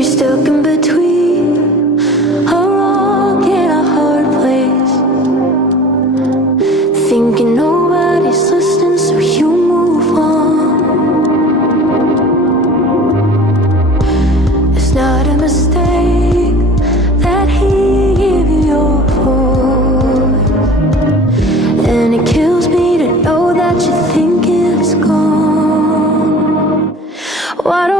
You're stuck in between a rock and a hard place, thinking nobody's listening, so you move on. It's not a mistake that he gave you your voice, and it kills me to know that you think it's gone. Why don't